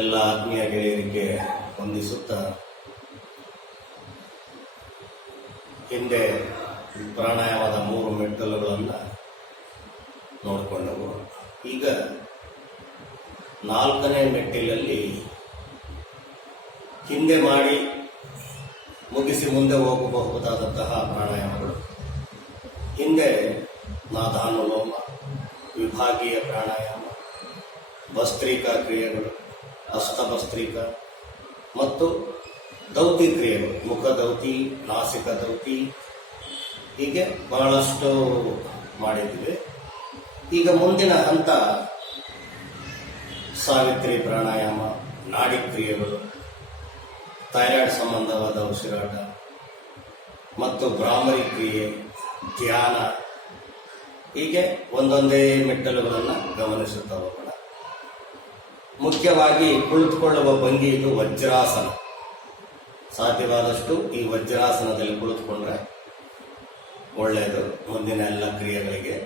ಎಲ್ಲ ಆತ್ಮೀಯ ಗೆಳೆಯರಿಗೆ ವಂದಿಸುತ್ತಾ, ಹಿಂದೆ ಪ್ರಾಣಾಯಾಮದ 3 ಮೆಟ್ಟಲುಗಳನ್ನು ನೋಡಿಕೊಂಡವು. ಈಗ 4ನೇ ಮೆಟ್ಟಿಲಲ್ಲಿ ಹಿಂದೆ ಮಾಡಿ ಮುಗಿಸಿ ಮುಂದೆ ಹೋಗಬಹುದಾದಂತಹ ಪ್ರಾಣಾಯಾಮಗಳು. ಹಿಂದೆ ನಾದಾನುಲೋಮ, ವಿಭಾಗೀಯ ಪ್ರಾಣಾಯಾಮ, ಭಸ್ತ್ರಿಕಾ ಕ್ರಿಯೆಗಳು, ಹಸ್ತಭಸ್ತ್ರಿಕಾ ಮತ್ತು ದೌತಿ ಕ್ರಿಯೆಗಳು, ಮುಖ ದೌತಿ, ನಾಸಿಕ ದೌತಿ, ಹೀಗೆ ಬಹಳಷ್ಟು ಮಾಡಿದ್ವಿ. ಈಗ ಮುಂದಿನ ಹಂತ ಸಾವಿತ್ರಿ ಪ್ರಾಣಾಯಾಮ, ನಾಡಿ ಕ್ರಿಯೆಗಳು, ಥೈರಾಯ್ಡ್ ಸಂಬಂಧವಾದ ಉಸಿರಾಟ ಮತ್ತು ಭ್ರಾಮರಿ ಕ್ರಿಯೆ, ಧ್ಯಾನ, ಹೀಗೆ ಒಂದೊಂದೇ ಮೆಟ್ಟಲುಗಳನ್ನು ಗಮನಿಸುತ್ತಾ ಹೋಗೋಣ. ಮುಖ್ಯವಾಗಿ ಕುಳಿತುಕೊಳ್ಳುವ ಭಂಗಿ ಇದು ವಜ್ರಾಸನ. ಸಾಧ್ಯವಾದಷ್ಟು ಈ ವಜ್ರಾಸನದಲ್ಲಿ ಕುಳಿತುಕೊಂಡ್ರೆ ಒಳ್ಳೆಯದು ಮುಂದಿನ ಎಲ್ಲ ಕ್ರಿಯೆಗಳಿಗೆ.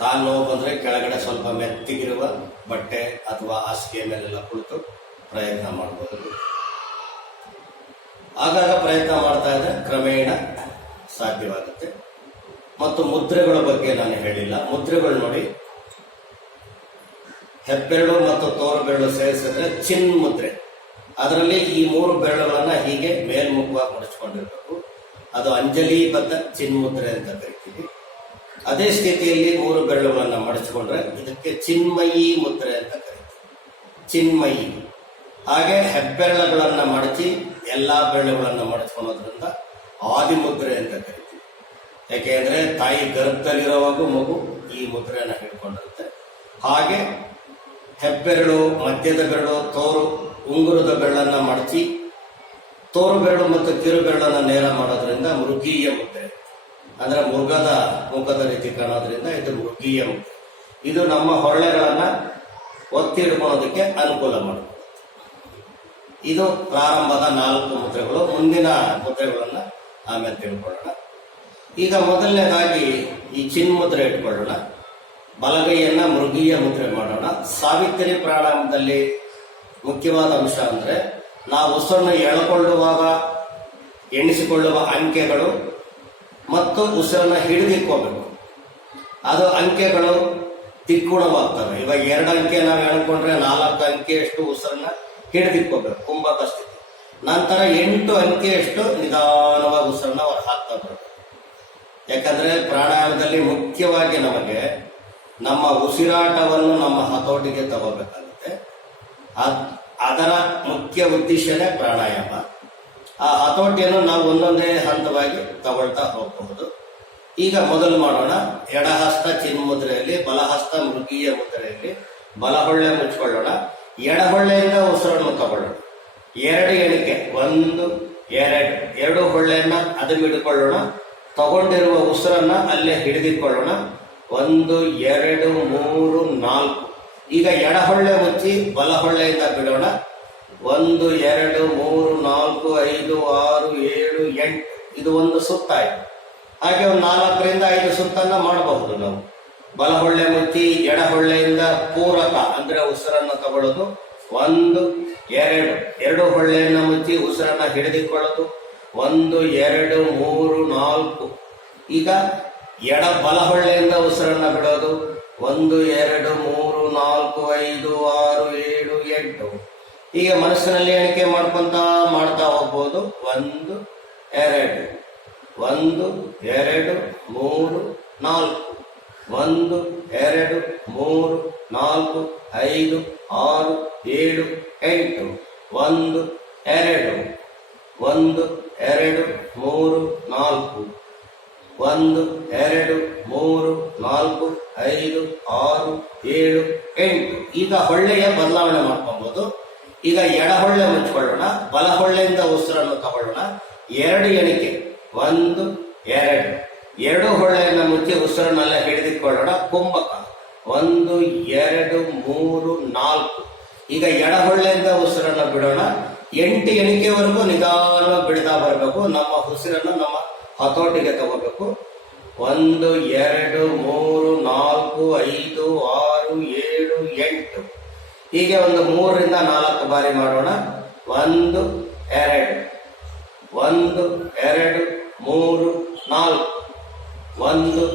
ಕಾಲು ನೋವು ಬಂದರೆ ಕೆಳಗಡೆ ಸ್ವಲ್ಪ ಮೆತ್ತಿಗಿರುವ ಬಟ್ಟೆ ಅಥವಾ ಹಾಸಿಗೆ ಮೇಲೆಲ್ಲ ಕುಳಿತು ಪ್ರಯತ್ನ ಮಾಡ್ಬೋದು. ಆಗಾಗ ಪ್ರಯತ್ನ ಮಾಡ್ತಾ ಇದ್ರೆ ಕ್ರಮೇಣ ಸಾಧ್ಯವಾಗುತ್ತೆ. ಮತ್ತು ಮುದ್ರೆಗಳ ಬಗ್ಗೆ ನಾನು ಹೇಳಿಲ್ಲ. ಮುದ್ರೆಗಳು ನೋಡಿ, ಹೆಬ್ಬೆರಳು ಮತ್ತು ತೋರು ಬೆರಳು ಸೇರಿಸಿದ್ರೆ ಚಿನ್ ಮುದ್ರೆ. ಅದರಲ್ಲಿ ಈ 3 ಬೆರಳುಗಳನ್ನ ಹೀಗೆ ಮೇಲ್ಮುಖವಾಗಿ ಮುಡಿಸ್ಕೊಂಡಿರ್ಬೇಕು. ಅದು ಅಂಜಲಿಬದ್ಧ ಚಿನ್ಮುದ್ರೆ ಅಂತ ಕರಿತೀವಿ. ಅದೇ ಸ್ಥಿತಿಯಲ್ಲಿ 3 ಬೆರಳುಗಳನ್ನ ಮಡಚಿಕೊಂಡ್ರೆ ಇದಕ್ಕೆ ಚಿನ್ಮಯಿ ಮುದ್ರೆ ಅಂತ ಕರಿತೀವಿ. ಚಿನ್ಮಯಿ. ಹಾಗೆ ಹೆಬ್ಬೆರಳುಗಳನ್ನ ಮಡಚಿ ಎಲ್ಲಾ ಬೆರಳುಗಳನ್ನ ಮಡಚ್ಕೊಳೋದ್ರಿಂದ ಆದಿಮುದ್ರೆ ಅಂತ ಕರಿತೀವಿ. ಯಾಕೆಂದ್ರೆ ತಾಯಿ ಗರ್ಭದಲ್ಲಿರುವಾಗ ಮಗು ಈ ಮುದ್ರೆಯನ್ನ ಹಿಡ್ಕೊಂಡಿರುತ್ತೆ. ಹಾಗೆ ಹೆಬ್ಬೆರಳು, ಮಧ್ಯದ ಬೆರಳು, ತೋರು, ಉಂಗುರದ ಬೆರಳನ್ನ ಮಡಚಿ ತೋರು ಬೆರಳು ಮತ್ತು ಕಿರು ಬೆರಳನ್ನ ನೇರ ಮಾಡೋದ್ರಿಂದ ಮೃಗೀಯ ಮುದ್ರೆ, ಅಂದ್ರೆ ಮೃಗದ ಮುಖದ ರೀತಿ ಕಾಣೋದ್ರಿಂದ ಇದು ಮೃಗೀಯ ಮುದ್ರೆ. ಇದು ನಮ್ಮ ಹೊಳ್ಳೆಗಳನ್ನ ಒತ್ತಿ ಹಿಡ್ಕೊಳ್ಳೋದಕ್ಕೆ ಅನುಕೂಲ ಮಾಡುತ್ತೆ. ಇದು ಪ್ರಾರಂಭದ 4 ಮುದ್ರೆಗಳು. ಮುಂದಿನ ಮುದ್ರೆಗಳನ್ನ ಆಮೇಲೆ ತಿಳ್ಕೊಳ್ಳೋಣ. ಈಗ ಮೊದಲನೇದಾಗಿ ಈ ಚಿನ್ಮುದ್ರೆ ಇಟ್ಕೊಳ್ಳೋಣ. ಬಲಗೈಯನ್ನ ಮೃಗೀಯ ಮುದ್ರೆ ಮಾಡೋಣ. ಸಾವಿತ್ರಿ ಪ್ರಾಣಾಯಾಮದಲ್ಲಿ ಮುಖ್ಯವಾದ ಅಂಶ ಅಂದ್ರೆ ನಾವು ಉಸಿರನ್ನು ಎಳ್ಕೊಳ್ಳುವಾಗ ಎಣಿಸಿಕೊಳ್ಳುವ ಅಂಕೆಗಳು ಮತ್ತು ಉಸಿರನ್ನ ಹಿಡಿದಿಕ್ಕೋಬೇಕು. ಅದು ಅಂಕೆಗಳು ತಿಕ್ಕುಣವಾಗ್ತವೆ. ಇವಾಗ 2 ಅಂಕೆ ನಾವು ಎಳ್ಕೊಂಡ್ರೆ 4 ಅಂಕೆಯಷ್ಟು ಉಸಿರನ್ನ ಹಿಡಿದಿಕ್ಕೋಬೇಕು, ಕುಂಭಕ ಸ್ಥಿತಿ. ನಂತರ 8 ಅಂಕೆಯಷ್ಟು ನಿಧಾನವಾಗಿ ಉಸಿರನ್ನ ಹೊರ ಹಾಕ್ತಾ ಬರಬೇಕು. ಯಾಕಂದ್ರೆ ಪ್ರಾಣಾಯಾಮದಲ್ಲಿ ಮುಖ್ಯವಾಗಿ ನಮಗೆ ನಮ್ಮ ಉಸಿರಾಟವನ್ನು ನಮ್ಮ ಹತೋಟಿಗೆ ತಗೋಬೇಕಾಗುತ್ತೆ. ಅದರ ಮುಖ್ಯ ಉದ್ದೇಶನೇ ಪ್ರಾಣಾಯಾಮ. ಆ ಹತೋಟಿಯನ್ನು ನಾವು ಒಂದೊಂದೇ ಹಂತವಾಗಿ ತಗೊಳ್ತಾ ಹೋಗಬಹುದು. ಈಗ ಮೊದಲು ಮಾಡೋಣ. ಎಡಹಸ್ತ ಚಿನ್ಮುದ್ರೆಯಲ್ಲಿ, ಬಲಹಸ್ತ ಮೃಗೀಯ ಮುದ್ರೆಯಲ್ಲಿ ಬಲಹೊಳ್ಳೆ ಮುಚ್ಕೊಳ್ಳೋಣ. ಎಡಹೊಳ್ಳೆಯಿಂದ ಉಸಿರನ್ನು ತಗೊಳ್ಳೋಣ. 2 ಎಣಿಕೆ, 1, 2, 2 ಹೊಳ್ಳೆಯನ್ನ ಅದನ್ನು ಹಿಡ್ಕೊಳ್ಳೋಣ. ತಗೊಂಡಿರುವ ಉಸಿರನ್ನ ಅಲ್ಲೇ ಹಿಡಿದಿಕೊಳ್ಳೋಣ. 1, 2, 3, 4. ಈಗ ಎಡಹೊಳ್ಳೆ ಮುಚ್ಚಿ ಬಲಹೊಳ್ಳೆಯಿಂದ ಬಿಡೋಣ. 1, 2, 3, 4, 5, 6, 7, 8. ಇದು ಒಂದು ಸುತ್ತ ಆಯ್ತು. ಹಾಗೆ ಒಂದು 4 ರಿಂದ 5 ಸುತ್ತನ್ನ ಮಾಡಬಹುದು ನಾವು. ಬಲಹೊಳ್ಳೆ ಮುಚ್ಚಿ ಎಡಹೊಳ್ಳೆಯಿಂದ ಪೂರಕ ಅಂದ್ರೆ ಉಸಿರನ್ನ ತಗೊಳ್ಳೋದು. 1, 2, 2 ಹೊಳ್ಳೆಯನ್ನ ಮುಚ್ಚಿ ಉಸಿರನ್ನ ಹಿಡಿದಿಕೊಳ್ಳೋದು. 1, 2, 3, 4. ಈಗ ಬಲಹೊಳ್ಳೆಯಿಂದ ಉಸಿರನ್ನ ಬಿಡೋದು. 1, 2, 3, 4, 5, 6, 7, 8. ಈಗ ಮನಸ್ಸಿನಲ್ಲಿ ಎಣಿಕೆ ಮಾಡ್ತಾ ಹೋಗ್ಬೋದು. 1, 2, 1, 2, 3, 4. 1, 2, 3, 4, 5, 6, 7, 8. 1, 2, 1, 2, 3, 4. 1, 2, 3, 4, 5, 6, 7, 8. ಈಗ ಹೊಳ್ಳೆಯ ಬದಲಾವಣೆ ಮಾಡ್ಕೊಬಹುದು. ಈಗ ಎಡಹೊಳ್ಳೆ ಮುಚ್ಕೊಳ್ಳೋಣ. ಬಲಹೊಳ್ಳೆಯಿಂದ ಉಸಿರನ್ನು ತಗೊಳ್ಳೋಣ. 2 ಎಣಿಕೆ, 1, 2. 2 ಹೊಳ್ಳೆಯನ್ನು ಮುಚ್ಚಿ ಉಸಿರನ್ನೆಲ್ಲ ಹಿಡಿದಿಕೊಳ್ಳೋಣ. ಕುಂಭಕ 1, 2, 3, 4. ಈಗ ಎಡಹೊಳ್ಳೆಯಿಂದ ಉಸಿರನ್ನು ಬಿಡೋಣ. 8 ಎಣಿಕೆವರೆಗೂ ನಿಧಾನವಾಗಿ ಬಿಡ್ತಾ ಬರಬೇಕು. ನಮ್ಮ ಉಸಿರನ್ನು ನಮ್ಮ ಹತೋಟಿಗೆ ತಗೋಬೇಕು. 1, 2, 3, 4, 5, 6, 7, 8. ಹೀಗೆ ಒಂದು 3 ರಿಂದ 4 ಬಾರಿ ಮಾಡೋಣ. 1 2 1 2 3 4 1 2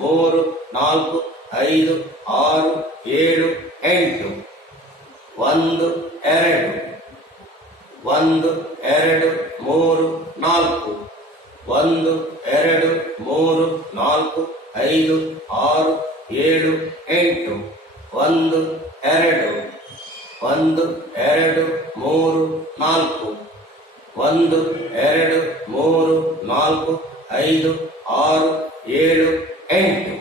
3 4 5 6 7 8 1 2 1 2 3 4 1 2 3 4 5 6 7 8 1 2 1 2 3 4 1 2 3 4 5 6 7 8.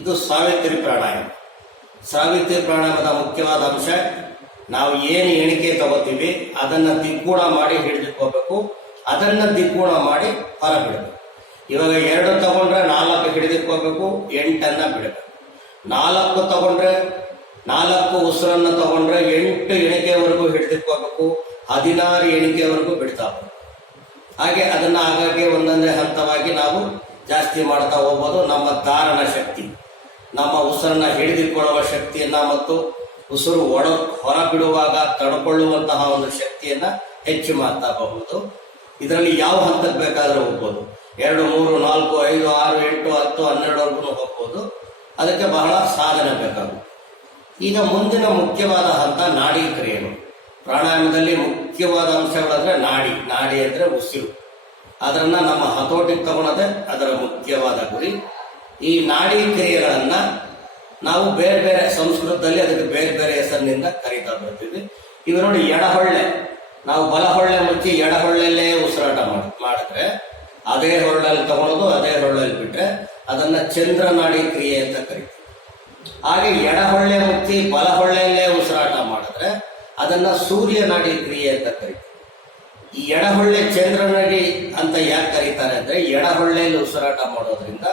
ಇದು ಸಾವಿತ್ರಿ ಪ್ರಾಣಾಯಾಮ. ಸಾವಿತ್ರಿ ಪ್ರಾಣಾಯಾಮದ ಮುಖ್ಯವಾದ ಅಂಶ, ನಾವು ಏನು ಎಣಿಕೆ ತಗೋತೀವಿ ಅದನ್ನ ದಿಗ್ಗುಣ ಮಾಡಿ ಹಿಡಿದಿಟ್ಕೋಬೇಕು, ಅದನ್ನ ದಿಗ್ಗುಣ ಮಾಡಿ ಹೊರ ಬಿಡಬೇಕು. ಇವಾಗ 2 ತಗೊಂಡ್ರೆ 4 ಹಿಡಿದಿಟ್ಕೋಬೇಕು, 8 ಬಿಡಬೇಕು. 4 ತಗೊಂಡ್ರೆ 4 ಉಸಿರನ್ನ ತಗೊಂಡ್ರೆ 8 ಎಣಿಕೆವರೆಗೂ ಹಿಡಿದಿಟ್ಕೋಬೇಕು, 16 ಎಣಿಕೆವರೆಗೂ ಬಿಡ್ತಾ ಹೋಗ್ಬೇಕು. ಹಾಗೆ ಅದನ್ನ ಆಗಾಗ್ಗೆ ಒಂದೊಂದೇ ಹಂತವಾಗಿ ನಾವು ಜಾಸ್ತಿ ಮಾಡ್ತಾ ಹೋಗ್ಬೋದು. ನಮ್ಮ ಧಾರಣ ಶಕ್ತಿ, ನಮ್ಮ ಉಸಿರನ್ನ ಹಿಡಿದಿಟ್ಕೊಳ್ಳುವ ಶಕ್ತಿಯನ್ನ ಮತ್ತು ಉಸಿರು ಹೊರ ಬಿಡುವಾಗ ತಡ್ಕೊಳ್ಳುವಂತಹ ಒಂದು ಶಕ್ತಿಯನ್ನ ಹೆಚ್ಚು ಮಾಡ್ತಾ ಹೋಗ್ಬೋದು. ಇದರಲ್ಲಿ ಯಾವ ಹಂತಕ್ಕೆ ಬೇಕಾದ್ರೂ ಹೋಗ್ಬೋದು. 2 3 4 5 6 8 10 12ವರೆಗೂ ಹೋಗ್ಬೋದು. ಅದಕ್ಕೆ ಬಹಳ ಸಾಧನೆ ಬೇಕಾಗುತ್ತೆ. ಈಗ ಮುಂದಿನ ಮುಖ್ಯವಾದ ಹಂತ ನಾಡಿ ಕ್ರಿಯೆಗಳು. ಪ್ರಾಣಾಯಾಮದಲ್ಲಿ ಮುಖ್ಯವಾದ ಅಂಶಗಳಂದ್ರೆ ನಾಡಿ ಅಂದ್ರೆ ಉಸಿರು. ಅದನ್ನ ನಮ್ಮ ಹತೋಟಿಗೆ ತಗೊಳ್ಳೋದೇ ಅದರ ಮುಖ್ಯವಾದ ಗುರಿ. ಈ ನಾಡಿ ಕ್ರಿಯೆಗಳನ್ನ ನಾವು ಬೇರೆ ಬೇರೆ ಸಂಸ್ಕೃತದಲ್ಲಿ ಅದಕ್ಕೆ ಬೇರೆ ಬೇರೆ ಹೆಸರಿನಿಂದ ಕರೀತಾ ಬರ್ತೀವಿ. ಇವು ನೋಡಿ, ಎಡಹೊಳ್ಳೆ, ನಾವು ಬಲಹೊಳ್ಳೆ ಮುಚ್ಚಿ ಎಡಹೊಳ್ಳೆಯಲ್ಲೇ ಉಸಿರಾಟ ಮಾಡಿದ್ರೆ ಅದೇ ಹೊಳ್ಳಲ್ಲಿ ತಗೊಳ್ಳೋದು, ಅದೇ ಹೊಳ್ಳಲ್ಲಿ ಬಿಟ್ರೆ ಅದನ್ನ ಚಂದ್ರನಾಡಿ ಕ್ರಿಯೆ ಅಂತ ಕರಿತೀವಿ. ಹಾಗೆ ಎಡಹೊಳ್ಳೆ ಮುಚ್ಚಿ ಬಲಹೊಳ್ಳೆಯಲ್ಲೇ ಉಸಿರಾಟ ಮಾಡಿದ್ರೆ ಅದನ್ನ ಸೂರ್ಯನಾಡಿ ಕ್ರಿಯೆ ಅಂತ ಕರಿತೀವಿ. ಈ ಎಡಹೊಳ್ಳೆ ಚಂದ್ರನಾಡಿ ಅಂತ ಯಾಕೆ ಕರೀತಾರೆ ಅಂದ್ರೆ, ಎಡಹೊಳ್ಳೆಯಲ್ಲಿ ಉಸಿರಾಟ ಮಾಡೋದ್ರಿಂದ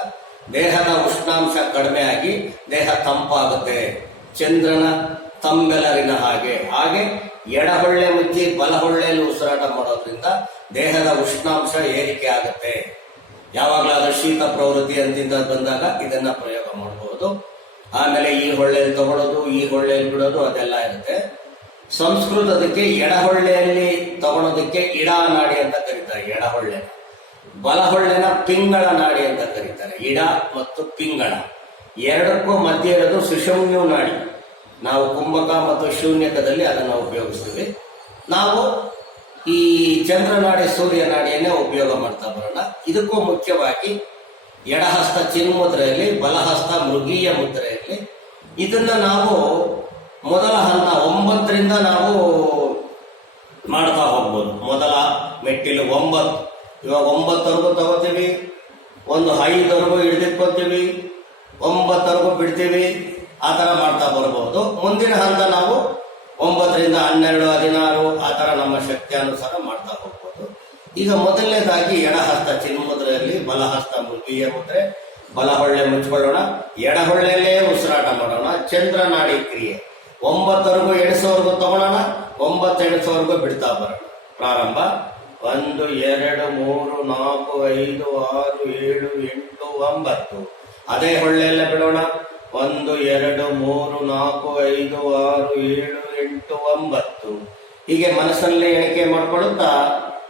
ದೇಹದ ಉಷ್ಣಾಂಶ ಕಡಿಮೆ ಆಗಿ ದೇಹ ತಂಪಾಗುತ್ತೆ, ಚಂದ್ರನ ತಂಬೆಲರಿನ ಹಾಗೆ ಎಡಹೊಳ್ಳೆ ಮುಚ್ಚಿ ಬಲಹೊಳ್ಳೆಯಲ್ಲಿ ಉಸಿರಾಟ ಮಾಡೋದ್ರಿಂದ ದೇಹದ ಉಷ್ಣಾಂಶ ಏರಿಕೆ ಆಗುತ್ತೆ. ಯಾವಾಗಲಾದ್ರೂ ಶೀತ ಪ್ರವೃತ್ತಿ ಅಂತಿಂದ ಬಂದಾಗ ಇದನ್ನ ಪ್ರಯೋಗ ಮಾಡಬಹುದು. ಆಮೇಲೆ ಈ ಹೊಳ್ಳೆಯಲ್ಲಿ ತಗೊಳ್ಳೋದು, ಈ ಹೊಳ್ಳೆಯಲ್ಲಿ ಬಿಡೋದು, ಅದೆಲ್ಲ ಇರುತ್ತೆ. ಸಂಸ್ಕೃತದಕ್ಕೆ ಎಡಹೊಳ್ಳೆಯಲ್ಲಿ ತಗೊಳೋದಕ್ಕೆ ಇಡಾ ನಾಡಿ ಅಂತ ಕರೀತಾರೆ ಎಡಹೊಳ್ಳೆ. ಬಲಹೊಳ್ಳೆನ ಪಿಂಗಳ ನಾಡಿ ಅಂತ ಕರೀತಾರೆ. ಇಡ ಮತ್ತು ಪಿಂಗಳ ಎರಡಕ್ಕೂ ಮಧ್ಯೆ ಇರೋದು ಸುಷುಮ್ನ ನಾಡಿ. ನಾವು ಕುಂಭಕ ಮತ್ತು ಶೂನ್ಯಕದಲ್ಲಿ ಅದನ್ನು ಉಪಯೋಗಿಸ್ತೀವಿ. ನಾವು ಈ ಚಂದ್ರನಾಡಿ ಸೂರ್ಯ ನಾಡಿಯನ್ನೇ ಉಪಯೋಗ ಮಾಡ್ತಾ ಬರೋಣ. ಇದಕ್ಕೂ ಮುಖ್ಯವಾಗಿ ಎಡಹಸ್ತ ಚಿನ್ಮುದ್ರೆಯಲ್ಲಿ, ಬಲಹಸ್ತ ಮೃಗೀಯ ಮುದ್ರೆಯಲ್ಲಿ. ಇದನ್ನ ನಾವು ಮೊದಲ ಹಂತ 9ರಿಂದ ನಾವು ಮಾಡ್ತಾ ಹೋಗ್ಬೋದು. ಮೊದಲ ಮೆಟ್ಟಿಲು 9. ಇವಾಗ 9ವರೆಗೂ ತಗೋತೀವಿ, ಒಂದು 5ವರೆಗೂ ಹಿಡಿದಿಟ್ಕೊತೀವಿ, 9ವರೆಗೂ ಬಿಡ್ತೀವಿ. ಆ ತರ ಮಾಡ್ತಾ ಬರ್ಬೋದು. ಮುಂದಿನ ಹಂತ ನಾವು 9ರಿಂದ 12, 16 ಆ ತರ ನಮ್ಮ ಶಕ್ತಿ ಅನುಸಾರ ಮಾಡ್ತಾ ಹೋಗ್ಬೋದು. ಈಗ ಮೊದಲನೇದಾಗಿ ಎಡಹಸ್ತ ಚಿನ್ಮುದ್ರೆಯಲ್ಲಿ, ಬಲಹಸ್ತ ಮೃಗೀಯ ಮುದ್ರೆ. ಬಲಹೊಳ್ಳೆ ಮುಚ್ಕೊಳ್ಳೋಣ, ಎಡಹೊಳ್ಳೆಯಲ್ಲೇ ಉಸಿರಾಟ ಮಾಡೋಣ. ಚಂದ್ರನಾಡಿ ಕ್ರಿಯೆ 9ವರೆಗೂ ಎಣಿಸೋವರೆಗೂ ತಗೊಳ್ಳೋಣ, 9 ಎಣಿಸೋವರೆಗೂ ಬಿಡ್ತಾ ಬರೋಣ. ಪ್ರಾರಂಭ. 1 2 3 4 5 6 7 8 9. ಅದೇ ಹೊಳ್ಳೆಯಲ್ಲೇ ಬಿಡೋಣ. 1 2 3 4 5 6 7 8 9. ಹೀಗೆ ಮನಸ್ಸಲ್ಲಿ ಎಣಿಕೆ ಮಾಡ್ಕೊಳ್ಳುತ್ತಾ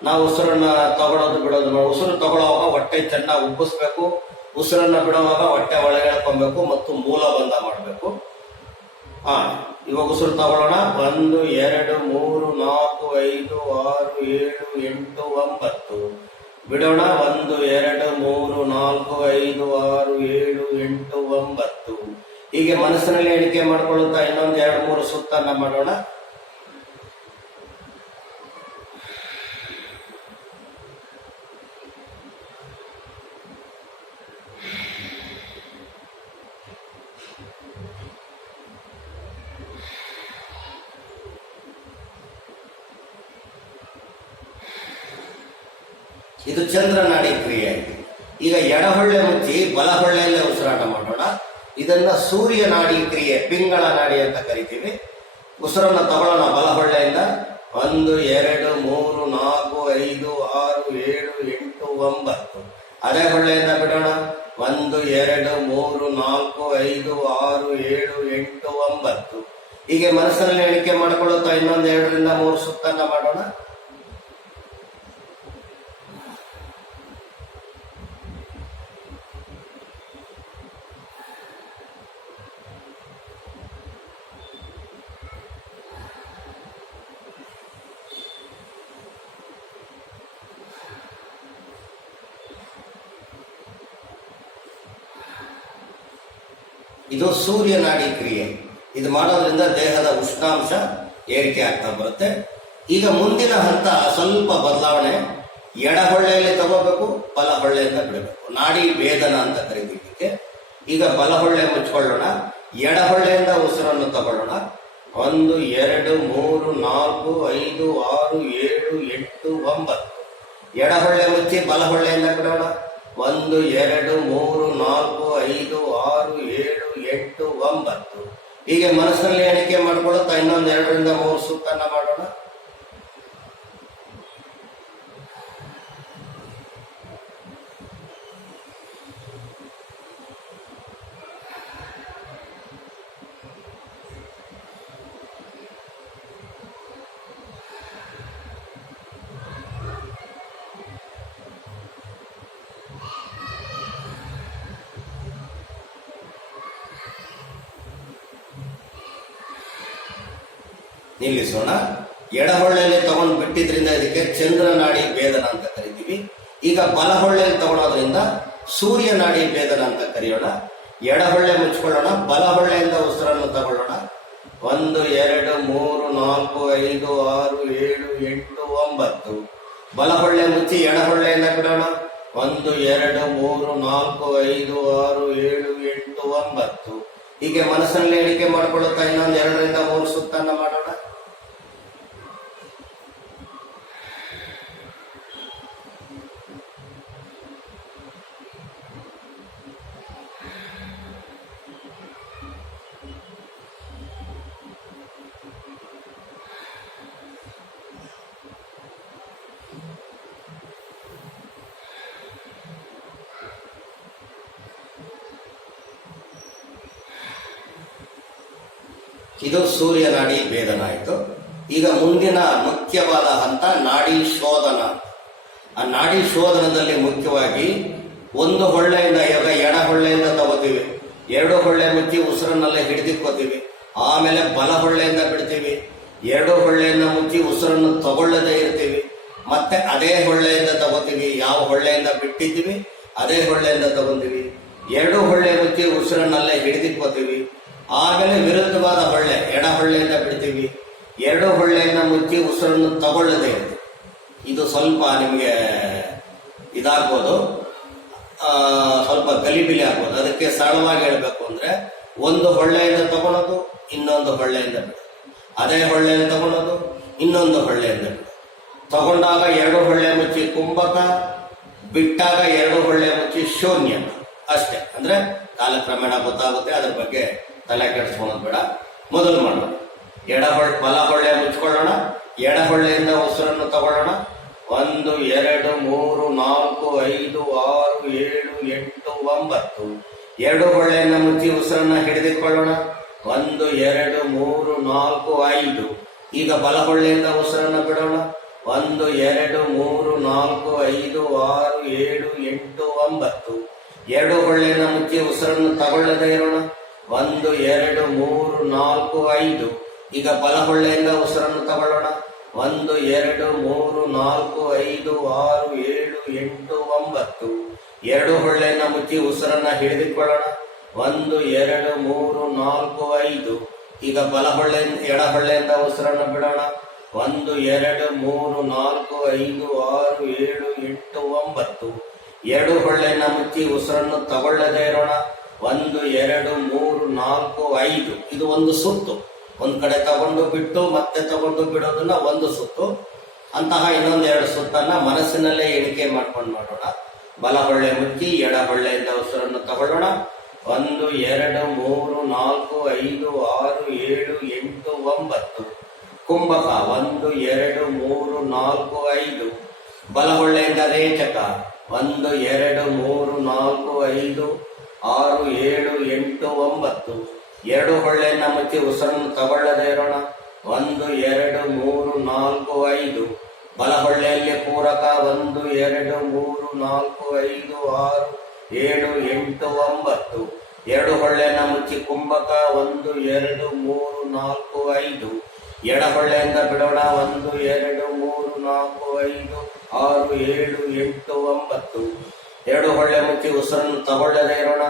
ನಾವು ಉಸಿರನ್ನ ತಗೊಳ್ಳೋದು ಬಿಡೋದು. ಉಸಿರು ತಗೊಳ್ಳುವಾಗ ಹೊಟ್ಟೆ ಚೆನ್ನಾಗಿ ಉಬ್ಬಿಸ್ಬೇಕು, ಉಸಿರನ್ನ ಬಿಡುವಾಗ ಹೊಟ್ಟೆ ಒಳಗೆ ಎಳ್ಕೊಬೇಕು ಮತ್ತು ಮೂಲಬಂಧ ಮಾಡಬೇಕು. ಇವಾಗ ಉಸಿರು ತಗೊಳ್ಳೋಣ. 1 2 3 4 5 6 7 8 9. ಬಿಡೋಣ. 1 2 3 4 5 6 7 8 9. ಹೀಗೆ ಮನಸ್ಸಿನಲ್ಲಿ ಎಣಿಕೆ ಮಾಡ್ಕೊಳ್ಳುತ್ತಾ ಇನ್ನೊಂದು 2 3 ಸುತ್ತನ್ನ ಮಾಡೋಣ. ಇದು ಚಂದ್ರನಾಡಿ ಕ್ರಿಯೆ ಆಯಿತು. ಈಗ ಎಡಹೊಳ್ಳೆ ಮುಚ್ಚಿ ಬಲಹೊಳ್ಳೆಯಲ್ಲೇ ಉಸಿರಾಟ ಮಾಡೋಣ. ಇದನ್ನ ಸೂರ್ಯನಾಡಿ ಕ್ರಿಯೆ, ಪಿಂಗಳ ನಾಡಿ ಅಂತ ಕರಿತೀವಿ. ಉಸಿರನ್ನ ತಗೊಳ್ಳೋಣ ಬಲಹೊಳ್ಳೆಯಿಂದ. 1 2 3 4 5 6 7 8 9. ಅದೇ ಹೊಳ್ಳೆಯಿಂದ ಬಿಡೋಣ. 1 2 3 4 5 6 7 8 9. ಹೀಗೆ ಮನಸ್ಸಿನಲ್ಲಿ ಎಣಿಕೆ ಮಾಡಿಕೊಳ್ಳುತ್ತಾ ಇನ್ನೊಂದು 2 ರಿಂದ 3 ಸುತ್ತನ್ನ ಮಾಡೋಣ. ಇದು ಸೂರ್ಯನಾಡಿ ಕ್ರಿಯೆ. ಇದು ಮಾಡೋದ್ರಿಂದ ದೇಹದ ಉಷ್ಣಾಂಶ ಏರಿಕೆ ಆಗ್ತಾ ಬರುತ್ತೆ. ಈಗ ಮುಂದಿನ ಹಂತ ಸ್ವಲ್ಪ ಬದಲಾವಣೆ. ಎಡ ಹೊಳ್ಳೆಯಲ್ಲಿ ತಗೋಬೇಕು, ಬಲ ಹೊಳ್ಳೆಯಿಂದ ಬಿಡಬೇಕು. ನಾಡಿ ಭೇದನ ಅಂತ ಕರೀತಿದ್ದಕ್ಕೆ. ಈಗ ಬಲ ಹೊಳ್ಳೆ ಮುಚ್ಕೊಳ್ಳೋಣ, ಎಡ ಹೊಳ್ಳೆಯಿಂದ ಉಸಿರನ್ನು ತಗೊಳ್ಳೋಣ. 1 2 3 4 5 6 7 8 9. ಎಡ ಹೊಳ್ಳೆ ಮುಚ್ಚಿ ಬಲ ಹೊಳ್ಳೆಯಿಂದ ಬಿಡೋಣ. 1 2 3 4 5 6 7 8 9. ಹೀಗೆ ಮನಸ್ಸಿನಲ್ಲಿ ಎಣಿಕೆ ಮಾಡ್ಕೊಳ್ಳುತ್ತಾ ಇನ್ನೊಂದು 2 ರಿಂದ 3 ಸುತ್ತನ್ನ ಮಾಡೋಣ. ನಿಲ್ಲಿಸೋಣ. ಎಡ ಹೊಳ್ಳೆಯಲ್ಲಿ ತಗೊಂಡು ಬಿಟ್ಟಿದ್ರಿಂದ ಇದಕ್ಕೆ ಚಂದ್ರನಾಡಿ ಭೇದನ ಅಂತ ಕರಿತೀವಿ. ಈಗ ಬಲ ಹೊಳ್ಳೆಯಲ್ಲಿ ತಗೊಳೋದ್ರಿಂದ ಸೂರ್ಯನಾಡಿ ಭೇದನ ಅಂತ ಕರೆಯೋಣ. ಎಡ ಹೊಳ್ಳೆ ಮುಚ್ಕೊಳ್ಳೋಣ, ಬಲ ಹೊಳ್ಳೆಯಿಂದ ಉಸಿರನ್ನು ತಗೊಳ್ಳೋಣ. 1 2 3 4 5 6 7 8 9. ಬಲ ಹೊಳ್ಳೆ ಮುಚ್ಚಿ ಎಡ ಹೊಳ್ಳೆಯಿಂದ ಬಿಡೋಣ. 1 2 3 4 5 6 7 8 9. ಹೀಗೆ ಮನಸ್ಸಲ್ಲಿ ಎಣಿಕೆ ಮಾಡಿಕೊಳ್ಳುತ್ತಾ ಇನ್ನೊಂದು 2 ರಿಂದ 3 ಸುತ್ತನ್ನ ಮಾಡೋಣ. ಇದು ಸೂರ್ಯನಾಡಿ ಭೇದನ ಆಯಿತು. ಈಗ ಮುಂದಿನ ಮುಖ್ಯವಾದ ಹಂತ ನಾಡಿ ಶೋಧನ. ಆ ನಾಡಿ ಶೋಧನದಲ್ಲಿ ಮುಖ್ಯವಾಗಿ ಒಂದು ಹೊಳ್ಳೆಯಿಂದ ಇವಾಗ ಎಡ ಹೊಳ್ಳೆಯಿಂದ ತಗೋತೀವಿ, 2 ಹೊಳ್ಳೆ ಮುಚ್ಚಿ ಉಸಿರನ್ನೆಲ್ಲ ಹಿಡಿದಿಕ್ಕೋತೀವಿ. ಆಮೇಲೆ ಬಲ ಹೊಳ್ಳೆಯಿಂದ ಬಿಡ್ತೀವಿ, 2 ಹೊಳ್ಳೆಯಿಂದ ಮುಚ್ಚಿ ಉಸಿರನ್ನು ತಗೊಳ್ಳದೇ ಇರ್ತೀವಿ. ಮತ್ತೆ ಅದೇ ಹೊಳ್ಳೆಯಿಂದ ತಗೋತೀವಿ, ಯಾವ ಹೊಳ್ಳೆಯಿಂದ ಬಿಟ್ಟಿದ್ದೀವಿ ಅದೇ ಹೊಳ್ಳೆಯಿಂದ ತಗೊಂತೀವಿ. 2 ಹೊಳ್ಳೆ ಮುಚ್ಚಿ ಉಸಿರನ್ನೆಲ್ಲ ಹಿಡಿದಿಕ್ಕೋತೀವಿ. ಆಮೇಲೆ ವಿರುದ್ಧವಾದ ಹೊಳ್ಳೆ ಎಡ ಹೊಳ್ಳೆಯಿಂದ ಬಿಡ್ತೀವಿ, 2 ಹೊಳ್ಳೆಯಿಂದ ಮುಚ್ಚಿ ಉಸಿರನ್ನು ತಗೊಳ್ಳದೆ ಇರುತ್ತೆ. ಇದು ಸ್ವಲ್ಪ ನಿಮಗೆ ಇದಾಗ್ಬೋದು, ಸ್ವಲ್ಪ ಗಲಿಬಿಲಿ ಆಗ್ಬೋದು. ಅದಕ್ಕೆ ಸರಳವಾಗಿ ಹೇಳ್ಬೇಕು ಅಂದ್ರೆ, 1 ಹೊಳ್ಳೆಯಿಂದ ತಗೊಳೋದು, ಇನ್ನೊಂದು ಹೊಳ್ಳೆಯಿಂದ ಬಿಡೋದು, ಅದೇ ಹೊಳ್ಳೆಯಿಂದ ತಗೊಳೋದು, ಇನ್ನೊಂದು ಹೊಳ್ಳೆಯಿಂದ ಬಿಡೋದು. ತಗೊಂಡಾಗ 2 ಹೊಳ್ಳೆ ಮುಚ್ಚಿ ಕುಂಭಕ, ಬಿಟ್ಟಾಗ 2 ಹೊಳ್ಳೆ ಮುಚ್ಚಿ ಶೂನ್ಯ ಅಷ್ಟೇ. ಅಂದ್ರೆ ಕಾಲಕ್ರಮೇಣ ಗೊತ್ತಾಗುತ್ತೆ, ಅದ್ರ ಬಗ್ಗೆ ತಲೆ ಕೆಡಿಸ್ಕೊಳ್ಳೋದು ಬೇಡ. ಮೊದಲು ಮಾಡೋಣ. ಬಲ ಹೊಳ್ಳೆ ಮುಚ್ಕೊಳ್ಳೋಣ, ಎಡ ಹೊಳ್ಳೆಯಿಂದ ಉಸಿರನ್ನು ತಗೊಳ್ಳೋಣ. 1 2 3 4 5 6 7 8 9. 2 ಹೊಳ್ಳೆಯನ್ನು ಮುಚ್ಚಿ ಉಸಿರನ್ನ ಹಿಡಿದುಕೊಳ್ಳೋಣ. 1 2 3 4 5. ಈಗ ಬಲ ಹೊಳ್ಳೆಯಿಂದ ಉಸಿರನ್ನ ಬಿಡೋಣ. 1 2 3 4 5 6 7 8 9. 2 ಹೊಳ್ಳೆಯನ್ನು ಮುಚ್ಚಿ ಉಸಿರನ್ನು ತಗೊಳ್ಳದೇ ಇರೋಣ. 1 2 3 4 5. ಈಗ ಬಲ ಹೊಳ್ಳೆಯಿಂದ ಉಸಿರನ್ನು ತಗೊಳ್ಳೋಣ. 1 2 3 4 5 6 7 8 9. 2 ಹೊಳ್ಳೆಯನ್ನು ಮುಚ್ಚಿ ಉಸಿರನ್ನ ಹಿಡಿದುಕೊಳ್ಳೋಣ. 1 2 3 4 5. ಈಗ ಬಲ ಹೊಳ್ಳೆಯಿಂದ ಎಡ ಹೊಳ್ಳೆಯಿಂದ ಉಸಿರನ್ನು ಬಿಡೋಣ. 1 2 3 4 5 6 7 8 9. 2 ಹೊಳ್ಳೆಯನ್ನು ಮುಚ್ಚಿ ಉಸಿರನ್ನು ತಗೊಳ್ಳದೇ ಇರೋಣ. 1 2 3 4 5. ಇದು ಒಂದು ಸುತ್ತು. ಒಂದ್ ಕಡೆ ತಗೊಂಡು ಬಿಟ್ಟು ಮತ್ತೆ ತಗೊಂಡು ಬಿಡೋದನ್ನ ಒಂದು ಸುತ್ತು. ಅಂತಹ ಇನ್ನೊಂದು 2 ಸುತ್ತನ್ನ ಮನಸ್ಸಿನಲ್ಲೇ ಎಣಿಕೆ ಮಾಡ್ಕೊಂಡು ಮಾಡೋಣ. ಬಲ ಹೊಳ್ಳೆ ಮುಚ್ಚಿ ಎಡ ಹೊಳ್ಳೆಯಿಂದ ಉಸಿರನ್ನು ತಗೊಳ್ಳೋಣ. 1 2 3 4 5 6 7 8 9. ಕುಂಭಕ 1 2 3 4 5. ಬಲ ಹೊಳ್ಳೆಯಿಂದ ರೇಚಕ 1 2 3 4 5 6 7 8 9. ಎರಡು ಹೊಳ್ಳೆಯನ್ನ ಮುಚ್ಚಿ ಉಸಿರನ್ನು ತಗೊಳ್ಳದೇ ಇರೋಣ. 1 2 3 4 5. ಬಲ ಹೊಳ್ಳೆಯಲ್ಲಿ ಪೂರಕ 1 2 3 4 5 6 7 8 9. ಎರಡು ಹೊಳ್ಳೆಯನ್ನ ಮುಚ್ಚಿ ಕುಂಭಕ 1 2 3 4 5. ಎಡ ಹೊಳ್ಳೆಯಿಂದ ಬಿಡೋಣ. 1 2 3 4 5 6 7 8 9. ಎರಡು ಹೊಳ್ಳೆ ಮುಚ್ಚಿ ಉಸಿರನ್ನು ತಗೊಳ್ಳದೇ ಇರೋಣ.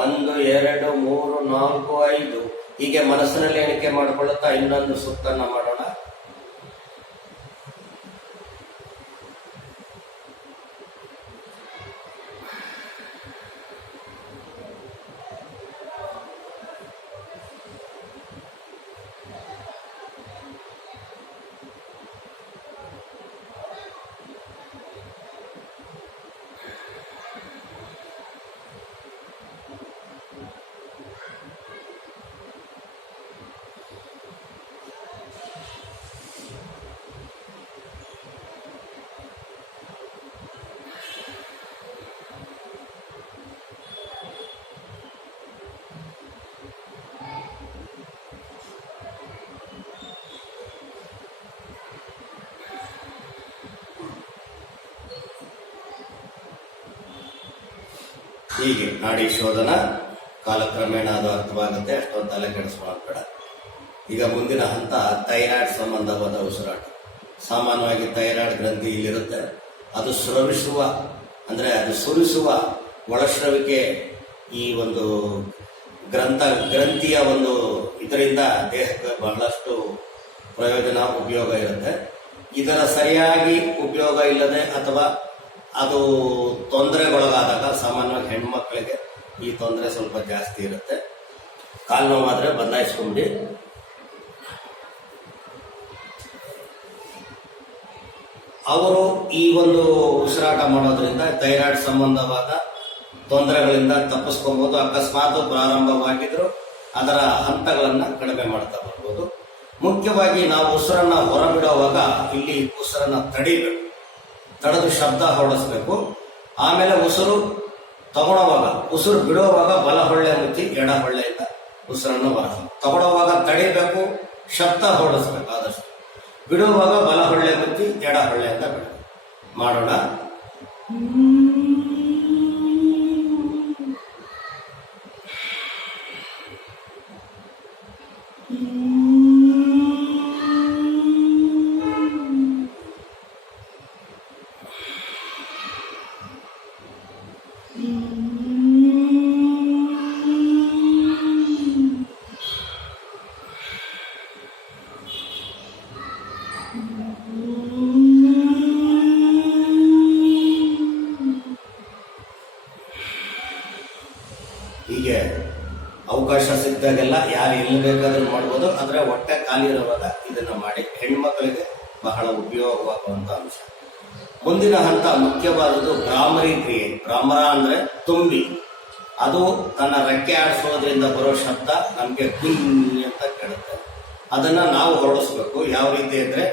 1 2 3 4 5. ಹೀಗೆ ಮನಸ್ಸಿನಲ್ಲಿ ಎಣಿಕೆ ಮಾಡಿಕೊಳ್ಳುತ್ತಾ ಇನ್ನೊಂದು ಸುತ್ತನ್ನ ಮಾಡೋಣ. ಹೀಗೆ ನಾಡಿ ಶೋಧನ ಕಾಲಕ್ರಮೇಣ ಅದು ಅರ್ಥವಾಗುತ್ತೆ. ಅಷ್ಟೊಂದು ತಲೆ ಕೆಡಿಸ್ಕೊಳ್ಳೋದು ಬೇಡ. ಈಗ ಮುಂದಿನ ಹಂತ ಥೈರಾಯ್ಡ್ ಸಂಬಂಧವಾದ ಉಸಿರಾಟ. ಸಾಮಾನ್ಯವಾಗಿ ಥೈರಾಯ್ಡ್ ಗ್ರಂಥಿ ಇಲ್ಲಿರುತ್ತೆ. ಅದು ಸ್ರವಿಸುವ ಅಂದ್ರೆ ಅದು ಸುರಿಸುವ ಒಳಸ್ರವಿಕೆ ಈ ಒಂದು ಗ್ರಂಥಿಯ ಒಂದು ಇದರಿಂದ ದೇಹಕ್ಕೆ ಬಹಳಷ್ಟು ಪ್ರಯೋಜನ ಉಪಯೋಗ ಇರುತ್ತೆ. ಇದರ ಸರಿಯಾಗಿ ಉಪಯೋಗ ಇಲ್ಲದೆ ಅಥವಾ ಅದು ತೊಂದರೆಗೊಳಗಾದಾಗ ಸಾಮಾನ್ಯವಾಗಿ ಹೆಣ್ಮಕ್ಳಿಗೆ ಈ ತೊಂದರೆ ಸ್ವಲ್ಪ ಜಾಸ್ತಿ ಇರುತ್ತೆ. ಕಾಲು ನೋವಾದ್ರೆ ಬದಲಾಯಿಸ್ಕೊಂಡ್ಬಿಡಿ. ಅವರು ಈ ಒಂದು ಉಸಿರಾಟ ಮಾಡೋದ್ರಿಂದ ಥೈರಾಯ್ಡ್ ಸಂಬಂಧವಾದ ತೊಂದರೆಗಳಿಂದ ತಪ್ಪಿಸ್ಕೊಬಹುದು. ಅಕಸ್ಮಾತ್ ಪ್ರಾರಂಭವಾಗಿದ್ರು ಅದರ ಹಂತಗಳನ್ನ ಕಡಿಮೆ ಮಾಡ್ತಾ ಬರ್ಬೋದು. ಮುಖ್ಯವಾಗಿ ನಾವು ಉಸಿರನ್ನ ಹೊರಬಿಡುವಾಗ ಇಲ್ಲಿ ಉಸಿರನ್ನ ತಡಿಬೇಕು, ತಡೆದು ಶಬ್ದ ಹೊರಡಿಸ್ಬೇಕು. ಆಮೇಲೆ ಉಸಿರು ತಗೊಳ್ಳುವಾಗ, ಉಸಿರು ಬಿಡುವಾಗ ಬಲ ಹೊಳ್ಳೆ ಮುಚ್ಚಿ ಎಡ ಹೊಳ್ಳೆಯಿಂದ ಉಸಿರನ್ನು ಹೊರ ತಗೊಳ್ಳುವಾಗ ತಡಿಬೇಕು, ಶಬ್ದ ಹೊರಡಿಸ್ಬೇಕು ಆದಷ್ಟು. ಬಿಡುವಾಗ ಬಲ ಹೊಳ್ಳೆ ಮುಚ್ಚಿ ಎಡ ಹೊಳ್ಳೆಯಿಂದ ಬಿಡ ಮಾಡೋಣ. ಹೀಗೆ ಅವಕಾಶ ಸಿಕ್ಕಿದಾಗೆಲ್ಲ ಯಾರು ಎಲ್ಲಿ ಬೇಕಾದ್ರೂ ಮಾಡ್ಬೋದು. ಆದರೆ ಹೊಟ್ಟೆ ಖಾಲಿ ಇರುವಾಗ ಇದನ್ನ ಮಾಡಿ. ಹೆಣ್ಮಕ್ಳಿಗೆ ಬಹಳ ಉಪಯೋಗವಾಗುವಂತ ಅಂಶ. ಮುಂದಿನ ಹಂತ ಮುಖ್ಯವಾದದ್ದು ಭ್ರಾಮರಿ ಕ್ರಿಯೆ. ಭ್ರಮರ ಅಂದ್ರೆ ತುಂಬಿ. ಅದು ತನ್ನ ರೆಕ್ಕೆ ಆಡಿಸೋದ್ರಿಂದ ಬರೋ ಶಬ್ದ ನಮ್ಗೆ ಗುಂಗಿ ಅಂತ ಕೇಳುತ್ತೆ. ಅದನ್ನ ನಾವು ಹೊರಡಿಸ್ಬೇಕು. ಯಾವ ರೀತಿ ಅಂದ್ರೆ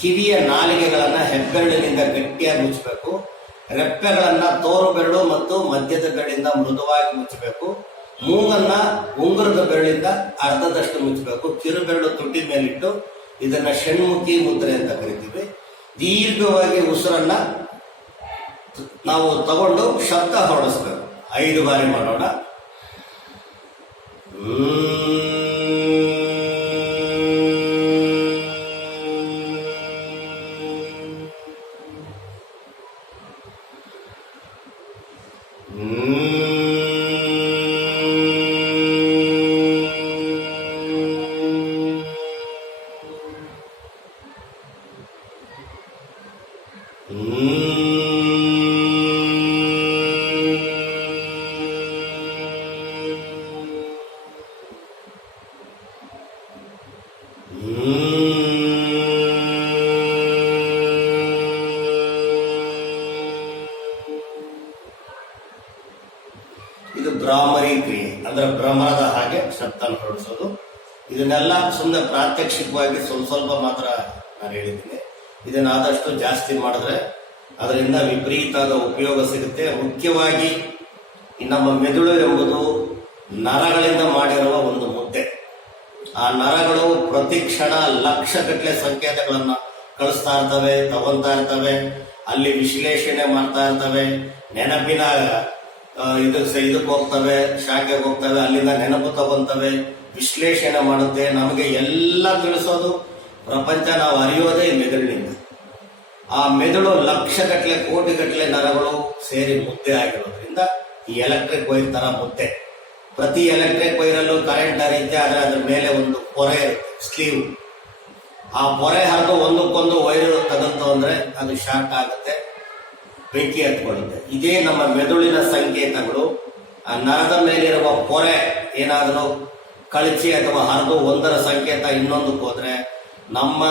ಕಿವಿಯ ನಾಲಿಗೆಗಳನ್ನ ಹೆಬ್ಬೆರಳಿನಿಂದ ಗಟ್ಟಿಯಾಗಿ ಮುಚ್ಚಬೇಕು. ರೆಪ್ಪೆಗಳನ್ನ ತೋರು ಬೆರಳು ಮತ್ತು ಮಧ್ಯದ ಬೆರಳಿಂದ ಮೃದುವಾಗಿ ಮುಚ್ಚಬೇಕು. ಮೂಗನ್ನ ಉಂಗುರದ ಬೆರಳಿಂದ ಅರ್ಧದಷ್ಟು ಮುಚ್ಚಬೇಕು. ಕಿರು ಬೆರಳು ತುಟಿ ಮೇಲಿಟ್ಟು ಇದನ್ನ ಷಣ್ಮುಖಿ ಮುದ್ರೆ ಅಂತ ಕರಿತೀವಿ. ದೀರ್ಘವಾಗಿ ಉಸಿರನ್ನ ನಾವು ತಗೊಂಡು ಶಬ್ದ ಹೊರಡಿಸ್ಬೇಕು. 5 ಬಾರಿ ಮಾಡೋಣ. ಇದು ಭ್ರಾಮರಿ ಕ್ರಿಯೆ ಅಂದ್ರೆ ಭ್ರಮರದ ಹಾಗೆ ಶಬ್ದ ಹೊರಡಿಸೋದು. ಇದನ್ನೆಲ್ಲ ಸುಮ್ಮನೆ ಪ್ರಾತ್ಯಕ್ಷಿಕವಾಗಿ ಸ್ವಲ್ಪ ಮಾತ್ರ ನಾನು ಹೇಳಿದ್ದೀನಿ. ಇದನ್ನ ಆದಷ್ಟು ಜಾಸ್ತಿ ಮಾಡಿದ್ರೆ ಅದರಿಂದ ವಿಪರೀತವಾದ ಉಪಯೋಗ ಸಿಗುತ್ತೆ. ಮುಖ್ಯವಾಗಿ ನಮ್ಮ ಮೆದುಳು ಎಂಬುದು ನರಗಳಿಂದ ಮಾಡಿರುವ ಒಂದು ಮುದ್ದೆ. ಆ ನರಗಳು ಪ್ರತಿ ಕ್ಷಣ ಲಕ್ಷಗಟ್ಟಲೆ ಸಂಕೇತಗಳನ್ನ ಕಳಿಸ್ತಾ ಇರ್ತವೆ, ತಗೊಂತಾ ಇರ್ತವೆ, ಅಲ್ಲಿ ವಿಶ್ಲೇಷಣೆ ಮಾಡ್ತಾ ಇರ್ತವೆ, ನೆನಪಿನ ಇದಕ್ಕೆ ಹೋಗ್ತವೆ, ಶಾಖೆಗೆ ಹೋಗ್ತವೆ, ಅಲ್ಲಿಂದ ನೆನಪು ತಗೊಂತವೆ, ವಿಶ್ಲೇಷಣೆ ಮಾಡುತ್ತೆ. ನಮಗೆ ಎಲ್ಲ ತಿಳಿಸೋದು ಪ್ರಪಂಚ ನಾವು ಅರಿಯೋದೇ ಈ ಮೆದುಳಿನಿಂದ. ಆ ಮೆದುಳು ಲಕ್ಷಗಟ್ಟಲೆ ಕೋಟಿಗಟ್ಟಲೆ ನರಗಳು ಸೇರಿ ಮುದ್ದೆ ಆಗಿರೋದ್ರಿಂದ ಈ ಎಲೆಕ್ಟ್ರಿಕ್ ವೈರ್ ತರ ಮುದ್ದೆ. ಪ್ರತಿ ಎಲೆಕ್ಟ್ರಿಕ್ ವೈರಲ್ಲೂ ಕರೆಂಟ್ ಹರಿಯುತ್ತೆ, ಆದ್ರೆ ಅದ್ರ ಮೇಲೆ ಒಂದು ಪೊರೆ ಇರುತ್ತೆ, ಸ್ಲೀವ್. ಆ ಪೊರೆ ಹರಿದು ಒಂದಕ್ಕೊಂದು ವೈರು ತಗಂತು ಅಂದ್ರೆ ಅದು ಶಾರ್ಟ್ ಆಗುತ್ತೆ, ಬೆಂಕಿ ಹತ್ಕೊಳ್ಳುತ್ತೆ. ಇದೇ ನಮ್ಮ ಮೆದುಳಿನ ಸಂಕೇತಗಳು. ಆ ನರದ ಮೇಲಿರುವ ಪೊರೆ ಏನಾದರೂ ಕಳಚಿ ಅಥವಾ ಹರಿದು ಒಂದರ ಸಂಕೇತ ಇನ್ನೊಂದಕ್ಕೆ ಹೋದ್ರೆ ನಮ್ಮ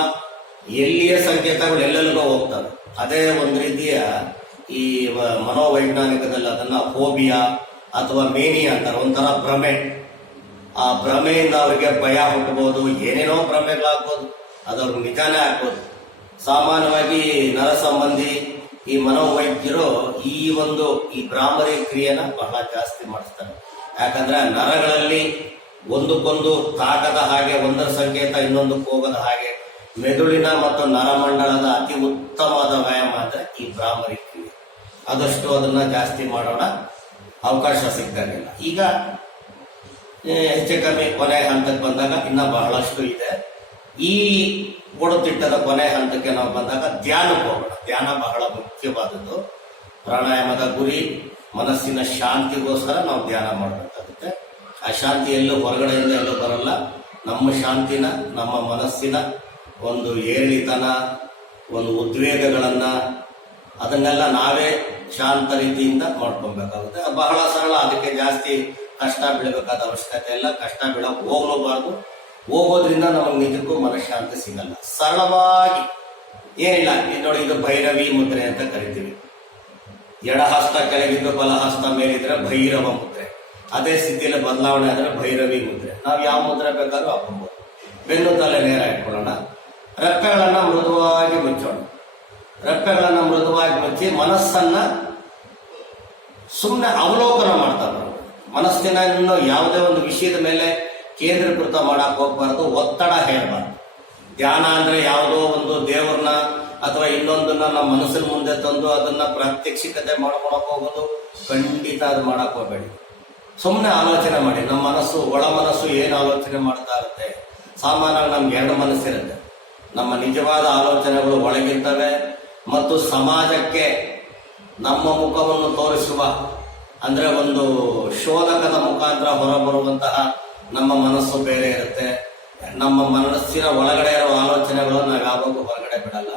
ಎಲ್ಲಿಯ ಸಂಕೇತಗಳು ಎಲ್ಲೆಲ್ಲಿಗೋ ಹೋಗ್ತವೆ. ಅದೇ ಒಂದು ರೀತಿಯ ಈ ಮನೋವೈಜ್ಞಾನಿಕದಲ್ಲಿ ಅದನ್ನ ಫೋಬಿಯಾ ಅಥವಾ ಮೇನಿಯಾ ಅಂತಾರೆ, ಒಂಥರ ಭ್ರಮೆ. ಆ ಭ್ರಮೆಯಿಂದ ಅವರಿಗೆ ಭಯ ಹುಟ್ಟಬಹುದು, ಏನೇನೋ ಭ್ರಮೆಗಳಾಗ್ಬೋದು, ಅದವ್ರಿಗೆ ನಿಜಾನೇ ಆಗ್ಬೋದು. ಸಾಮಾನ್ಯವಾಗಿ ನರ ಸಂಬಂಧಿ ಈ ಮನೋವೈದ್ಯರು ಈ ಭ್ರಾಮರಿ ಕ್ರಿಯೆನ ಬಹಳ ಜಾಸ್ತಿ ಮಾಡಿಸ್ತಾರೆ. ಯಾಕಂದ್ರೆ ನರಗಳಲ್ಲಿ ಒಂದಕ್ಕೊಂದು ತಾಕದ ಹಾಗೆ, ಒಂದರ ಸಂಕೇತ ಇನ್ನೊಂದಕ್ಕೆ ಹೋಗದ ಹಾಗೆ ಮೆದುಳಿನ ಮತ್ತು ನರಮಂಡಲದ ಅತಿ ಉತ್ತಮವಾದ ವ್ಯಾಯಾಮ ಅಂದ್ರೆ ಈ ಭ್ರಾಮರಿ ಕ್ರಿಯೆ. ಆದಷ್ಟು ಅದನ್ನ ಜಾಸ್ತಿ ಮಾಡೋಣ, ಅವಕಾಶ ಸಿಗ್ತಾಗಿಲ್ಲ. ಈಗ ಹೆಚ್ಚು ಕಮ್ಮಿ ಕೊನೆ ಹಂತಕ್ಕೆ ಬಂದಾಗ ಇನ್ನ ಬಹಳಷ್ಟು ಇದೆ. ಈ ಒಡುತಿಟ್ಟದ ಕೊನೆ ಹಂತಕ್ಕೆ ನಾವು ಬಂದಾಗ ಧ್ಯಾನಕ್ಕೆ ಹೋಗೋಣ. ಧ್ಯಾನ ಬಹಳ ಮುಖ್ಯವಾದದ್ದು. ಪ್ರಾಣಾಯಾಮದ ಗುರಿ ಮನಸ್ಸಿನ ಶಾಂತಿಗೋಸ್ಕರ ನಾವು ಧ್ಯಾನ ಮಾಡಬೇಕಾಗುತ್ತೆ. ಆ ಶಾಂತಿ ಎಲ್ಲೂ ಹೊರಗಡೆಯಿಂದ ಎಲ್ಲೂ ಬರಲ್ಲ. ನಮ್ಮ ಶಾಂತಿನ, ನಮ್ಮ ಮನಸ್ಸಿನ ಒಂದು ಏರಿಳಿತನ, ಒಂದು ಉದ್ವೇಗಗಳನ್ನ, ಅದನ್ನೆಲ್ಲ ನಾವೇ ಶಾಂತ ರೀತಿಯಿಂದ ಮಾಡ್ಕೊಬೇಕಾಗುತ್ತೆ. ಬಹಳ ಸರಳ, ಅದಕ್ಕೆ ಜಾಸ್ತಿ ಕಷ್ಟ ಬೀಳಬೇಕಾದ ಅವಶ್ಯಕತೆ ಇಲ್ಲ. ಕಷ್ಟ ಬೀಳಕ್ ಹೋಗ್ಲೂಬಾರ್ದು. ಹೋಗೋದ್ರಿಂದ ನಮಗೆ ನಿಜಕ್ಕೂ ಮನಃಶಾಂತಿ ಸಿಗಲ್ಲ. ಸರಳವಾಗಿ ಏನಿಲ್ಲ, ನೋಡಿ, ಇದು ಭೈರವಿ ಮುದ್ರೆ ಅಂತ ಕರಿತೀವಿ. ಎಡಹಸ್ತ ಕೆಳಗಿದ್ದು ಬಲಹಸ್ತ ಮೇಲಿದ್ರೆ ಭೈರವ ಮುದ್ರೆ. ಅದೇ ಸ್ಥಿತಿಯಲ್ಲಿ ಬದಲಾವಣೆ ಆದ್ರೆ ಭೈರವಿ ಮುದ್ರೆ. ನಾವು ಯಾವ ಮುದ್ರೆ ಬೇಕಾದ್ರೂ ಹಾಕೊಬಹುದು. ಬೆನ್ನು ತಲೆ ನೇರ ಇಟ್ಕೊಳ್ಳೋಣ. ರೆಪ್ಪೆಗಳನ್ನ ಮೃದುವಾಗಿ ಮುಚ್ಚೋಣ. ರೆಪ್ಪೆಗಳನ್ನ ಮೃದುವಾಗಿ ಮುಚ್ಚಿ ಮನಸ್ಸನ್ನ ಸುಮ್ಮನೆ ಅವಲೋಕನ ಮಾಡ್ತಾ ಬರೋಣ. ಮನಸ್ಸಿನ ಯಾವುದೇ ಒಂದು ವಿಷಯದ ಮೇಲೆ ಕೇಂದ್ರೀಕೃತ ಮಾಡಕ್ ಹೋಗ್ಬಾರ್ದು, ಒತ್ತಡ ಹೇಳಬಾರ್ದು. ಧ್ಯಾನ ಅಂದ್ರೆ ಯಾವುದೋ ಒಂದು ದೇವರನ್ನ ಅಥವಾ ಇನ್ನೊಂದನ್ನ ನಮ್ಮ ಮನಸ್ಸಿನ ಮುಂದೆ ತಂದು ಅದನ್ನ ಪ್ರಾತ್ಯಕ್ಷಿಕತೆ ಮಾಡ್ಕೊಳಕ್ ಹೋಗೋದು ಖಂಡಿತ ಅದು ಮಾಡಕ್ ಹೋಗ್ಬೇಡಿ. ಸುಮ್ಮನೆ ಆಲೋಚನೆ ಮಾಡಿ. ನಮ್ಮ ಮನಸ್ಸು, ಒಳ ಮನಸ್ಸು ಏನು ಆಲೋಚನೆ ಮಾಡ್ತಾ ಇರುತ್ತೆ. ಸಾಮಾನ್ಯವಾಗಿ ನಮ್ಗೆ ಎರಡು ಮನಸ್ಸಿರುತ್ತೆ. ನಮ್ಮ ನಿಜವಾದ ಆಲೋಚನೆಗಳು ಒಳಗಿರ್ತವೆ ಮತ್ತು ಸಮಾಜಕ್ಕೆ ನಮ್ಮ ಮುಖವನ್ನು ತೋರಿಸುವ, ಅಂದ್ರೆ ಒಂದು ಶೋಧಕದ ಮುಖಾಂತರ ಹೊರಬರುವಂತಹ ನಮ್ಮ ಮನಸ್ಸು ಬೇರೆ ಇರುತ್ತೆ. ನಮ್ಮ ಮನಸ್ಸಿನ ಒಳಗಡೆ ಇರುವ ಆಲೋಚನೆಗಳು ನಾವು ಯಾವಾಗೂ ಹೊರಗಡೆ ಬಿಡಲ್ಲ.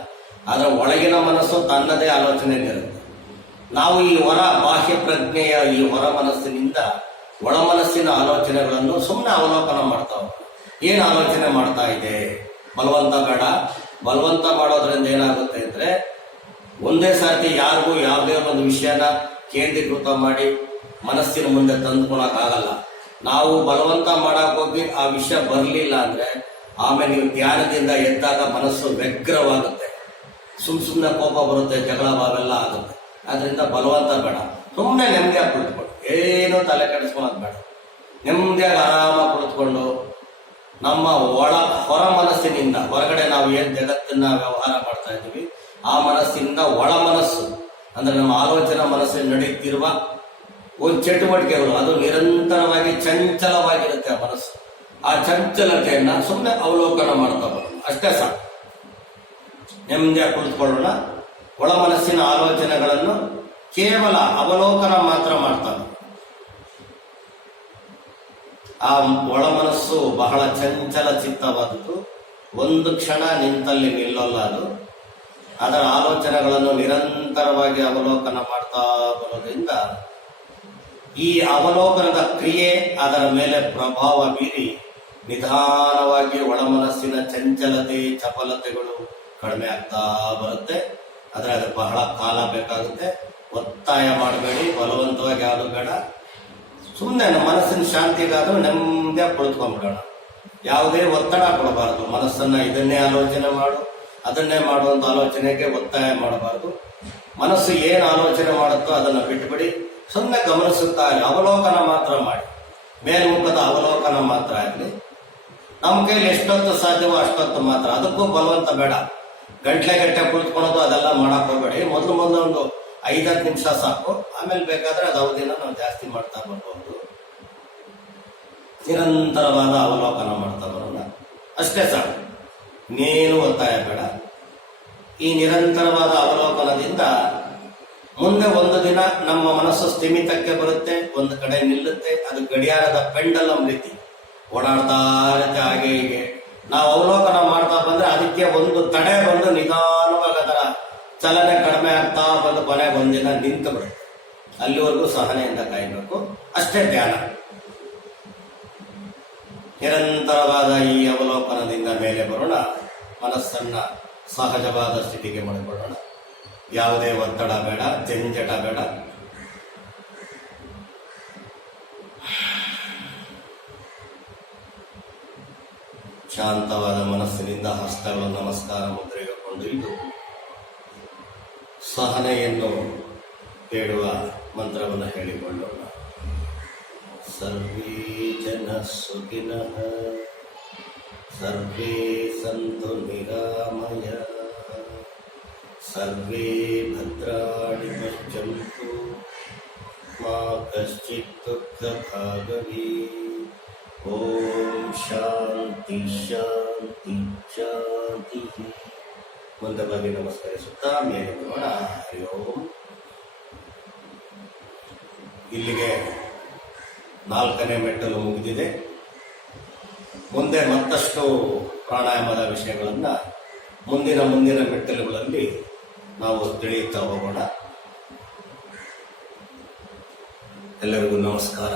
ಆದ್ರೆ ಒಳಗಿನ ಮನಸ್ಸು ತನ್ನದೇ ಆಲೋಚನೆ ಇರುತ್ತೆ. ನಾವು ಈ ಬಾಹ್ಯ ಪ್ರಜ್ಞೆಯ ಈ ಹೊರ ಮನಸ್ಸಿನಿಂದ ಒಳ ಮನಸ್ಸಿನ ಆಲೋಚನೆಗಳನ್ನು ಸುಮ್ಮನೆ ಅವಲೋಕನ ಮಾಡ್ತಾ ಹೋಗೋಣ. ಏನ್ ಆಲೋಚನೆ ಮಾಡ್ತಾ ಇದೆ, ಬಲವಂತ ಬೇಡ. ಬಲವಂತ ಮಾಡೋದ್ರಿಂದ ಏನಾಗುತ್ತೆ ಅಂದ್ರೆ ಒಂದೇ ಸಾರ್ತಿ ಯಾರಿಗೂ ಯಾವುದೇ ಒಂದು ವಿಷಯನ ಕೇಂದ್ರೀಕೃತ ಮಾಡಿ ಮನಸ್ಸಿನ ಮುಂದೆ ತಂದುಕೊಳಕ್ ಆಗಲ್ಲ. ನಾವು ಬಲವಂತ ಮಾಡಕ್ ಹೋಗಿ ಆ ವಿಷಯ ಬರಲಿಲ್ಲ ಅಂದ್ರೆ ಆಮೇಲೆ ನೀವು ಧ್ಯಾನದಿಂದ ಎದ್ದಾಗ ಮನಸ್ಸು ವ್ಯಗ್ರವಾಗುತ್ತೆ. ಸುಮ್ಮನೆ ಕೋಪ ಬರುತ್ತೆ, ಜಗಳ ಭಾವೆಲ್ಲ ಆಗುತ್ತೆ. ಆದ್ರಿಂದ ಬಲವಂತ ಬೇಡ. ಸುಮ್ಮನೆ ನೆಮ್ಮದಿಯಾಗಿ ಕುಳಿತುಕೊಂಡು, ಏನೋ ತಲೆ ಕೆಡಿಸ್ಕೊಳ್ಳೋದು ಬೇಡ. ನೆಮ್ಮದಿಯಾಗಿ ಆರಾಮಾಗಿ ಕುಳಿತುಕೊಂಡು ನಮ್ಮ ಹೊರ ಮನಸ್ಸಿನಿಂದ, ಹೊರಗಡೆ ನಾವು ಏನ್ ಜಗತ್ತನ್ನ ವ್ಯವಹಾರ ಮಾಡ್ತಾ ಇದ್ದೀವಿ ಆ ಮನಸ್ಸಿನಿಂದ ಒಳ ಮನಸ್ಸು ಅಂದ್ರೆ ನಮ್ಮ ಆಲೋಚನಾ ಮನಸ್ಸಿನಲ್ಲಿ ನಡೆಯುತ್ತಿರುವ ಒಂದು ಚಟುವಟಿಕೆಗಳು, ಅದು ನಿರಂತರವಾಗಿ ಚಂಚಲವಾಗಿರುತ್ತೆ ಆ ಮನಸ್ಸು. ಆ ಚಂಚಲತೆಯನ್ನ ಸುಮ್ಮನೆ ಅವಲೋಕನ ಮಾಡ್ತಾ ಬರೋಣ, ಅಷ್ಟೇ ಸಾಕು. ನೆಮ್ಮದಿಯಾಗಿ ಕುಳಿತುಕೊಳ್ಳೋಣ. ಒಳ ಮನಸ್ಸಿನ ಆಲೋಚನೆಗಳನ್ನು ಕೇವಲ ಅವಲೋಕನ ಮಾತ್ರ ಮಾಡ್ತಾನೆ. ಆ ಒಳ ಮನಸ್ಸು ಬಹಳ ಚಂಚಲ ಚಿತ್ತವಾದದ್ದು. ಒಂದು ಕ್ಷಣ ನಿಂತಲ್ಲಿ ನಿಲ್ಲಲ್ಲ ಅದು. ಅದರ ಆಲೋಚನೆಗಳನ್ನು ನಿರಂತರವಾಗಿ ಅವಲೋಕನ ಮಾಡ್ತಾ ಬರೋದ್ರಿಂದ ಈ ಅವಲೋಕನದ ಕ್ರಿಯೆ ಅದರ ಮೇಲೆ ಪ್ರಭಾವ ಬೀರಿ ನಿಧಾನವಾಗಿ ಒಳ ಮನಸ್ಸಿನ ಚಂಚಲತೆ, ಚಪಲತೆಗಳು ಕಡಿಮೆ ಆಗ್ತಾ ಬರುತ್ತೆ. ಆದ್ರೆ ಅದು ಬಹಳ ಕಾಲ ಬೇಕಾಗುತ್ತೆ. ಒತ್ತಾಯ ಮಾಡಬೇಡಿ, ಬಲವಂತವಾಗಿ ಯಾವುದು ಬೇಡ. ಸುಮ್ಮನೆ ನಮ್ಮ ಮನಸ್ಸಿನ ಶಾಂತಿಗಾದ್ರೂ ನೆಮ್ಮದಿಯಾಗಿ ಕುಳಿತುಕೊಂಡ್ಬಿಡೋಣ. ಯಾವುದೇ ಒತ್ತಡ ಕೊಡಬಾರದು. ಮನಸ್ಸನ್ನ ಇದನ್ನೇ ಆಲೋಚನೆ ಮಾಡು, ಅದನ್ನೇ ಮಾಡುವಂತ ಆಲೋಚನೆಗೆ ಒತ್ತಾಯ ಮಾಡಬಾರದು. ಮನಸ್ಸು ಏನು ಆಲೋಚನೆ ಮಾಡುತ್ತೋ ಅದನ್ನು ಬಿಟ್ಟುಬಿಡಿ. ಸುಮ್ಮನೆ ಗಮನಿಸುತ್ತಾ ಅವಲೋಕನ ಮಾತ್ರ ಮಾಡಿ. ಮೇಲ್ಮುಖದ ಅವಲೋಕನ ಮಾತ್ರ ಆಗಲಿ. ನಮ್ಮ ಕೈಲಿ ಎಷ್ಟೊತ್ತು ಸಾಧ್ಯವೋ ಅಷ್ಟೊತ್ತು ಮಾತ್ರ, ಅದಕ್ಕೂ ಬಲವಂತ ಬೇಡ. ಗಂಟೆ ಕುಳಿತುಕೊಳ್ಳೋದು ಅದೆಲ್ಲ ಮಾಡಕ್ ಹೋಗ್ಬೇಡಿ. ಮೊದಲು ಒಂದು 5-10 ನಿಮಿಷ ಸಾಕು. ಆಮೇಲೆ ಬೇಕಾದ್ರೆ ಅದು ಅವಧಿನ ನಾವು ಜಾಸ್ತಿ ಮಾಡ್ತಾ ಬರ್ಬೋದು. ನಿರಂತರವಾದ ಅವಲೋಕನ ಮಾಡ್ತಾ ಬರೋಣ, ಅಷ್ಟೇ ಸಾಕು. ಇನ್ನೇನು ಒತ್ತಾಯ ಬೇಡ. ಈ ನಿರಂತರವಾದ ಅವಲೋಕನದಿಂದ ಮುಂದೆ ಒಂದು ದಿನ ನಮ್ಮ ಮನಸ್ಸು ಸ್ಥಿಮಿತಕ್ಕೆ ಬರುತ್ತೆ, ಒಂದು ಕಡೆ ನಿಲ್ಲುತ್ತೆ. ಅದು ಗಡಿಯಾರದ ಪೆಂಡಲಂ ರೀತಿ ಓಡಾಡ್ತಾ ಇರುತ್ತೆ ಹಾಗೆ ಹೀಗೆ. ನಾವು ಅವಲೋಕನ ಮಾಡ್ತಾ ಬಂದ್ರೆ ಅದಕ್ಕೆ ಒಂದು ತಡೆ ಬಂದು ನಿಧಾನವಾಗಿ ಅದರ ಚಲನೆ ಕಡಿಮೆ ಆಗ್ತಾ ಬಂದು ಕೊನೆಗೆ ಒಂದಿನ ನಿಂತು ಬಿಡುತ್ತೆ. ಅಲ್ಲಿವರೆಗೂ ಸಹನೆಯಿಂದ ಕಾಯಬೇಕು, ಅಷ್ಟೇ ಧ್ಯಾನ. ನಿರಂತರವಾದ ಈ ಅವಲೋಕನದಿಂದ ಮೇಲೆ ಬರೋಣ. ಮನಸ್ಸನ್ನ ಸಹಜವಾದ ಸ್ಥಿತಿಗೆ ಮಾಡಿಕೊಳ್ಳೋಣ. ಯಾವುದೇ ಒತ್ತಡ ಬೇಡ, ಜಂಜಟ ಬೇಡ. ಶಾಂತವಾದ ಮನಸ್ಸಿನಿಂದ ಹಸ್ತಗಳು ನಮಸ್ಕಾರ ಮುದ್ರೆಗೆ ಕೊಂಡೊಯ್ದು ಸಹನೆಯನ್ನು ಬೇಡುವ ಮಂತ್ರವನ್ನು ಹೇಳಿಕೊಳ್ಳೋಣ. ಸರ್ವೇ ಜನ ಸುಖಿನಃ ಸರ್ವೇ ಸಂತು ನಿರಾಮಯ ಸರ್ವೇ ಭದ್ರಾಣಿ ಪಶ್ಯಂತು ಮಾ ಕಶ್ಚಿತ್ ದುಃಖಭಾಗ್ಭವೇತ್. ಓಂ ಶಾಂತಿ ಶಾಂತಿ ಶಾಂತಿ. ಮುಂದೆ ಬಗ್ಗೆ ನಮಸ್ಕರಿಸುತ್ತಾ ಮೇಲೆ ಬರೋಣ. ಹರಿ ಓಂ. ಇಲ್ಲಿಗೆ 4ನೇ ಮೆಟ್ಟಲು ಮುಗಿದಿದೆ. ಮುಂದೆ ಮತ್ತಷ್ಟು ಪ್ರಾಣಾಯಾಮದ ವಿಷಯಗಳನ್ನ ಮುಂದಿನ ಮೆಟ್ಟಲುಗಳಲ್ಲಿ ನಾವು ತಿಳಿಯುತ್ತಾ ಹೋಗೋಣ. ಎಲ್ಲರಿಗೂ ನಮಸ್ಕಾರ.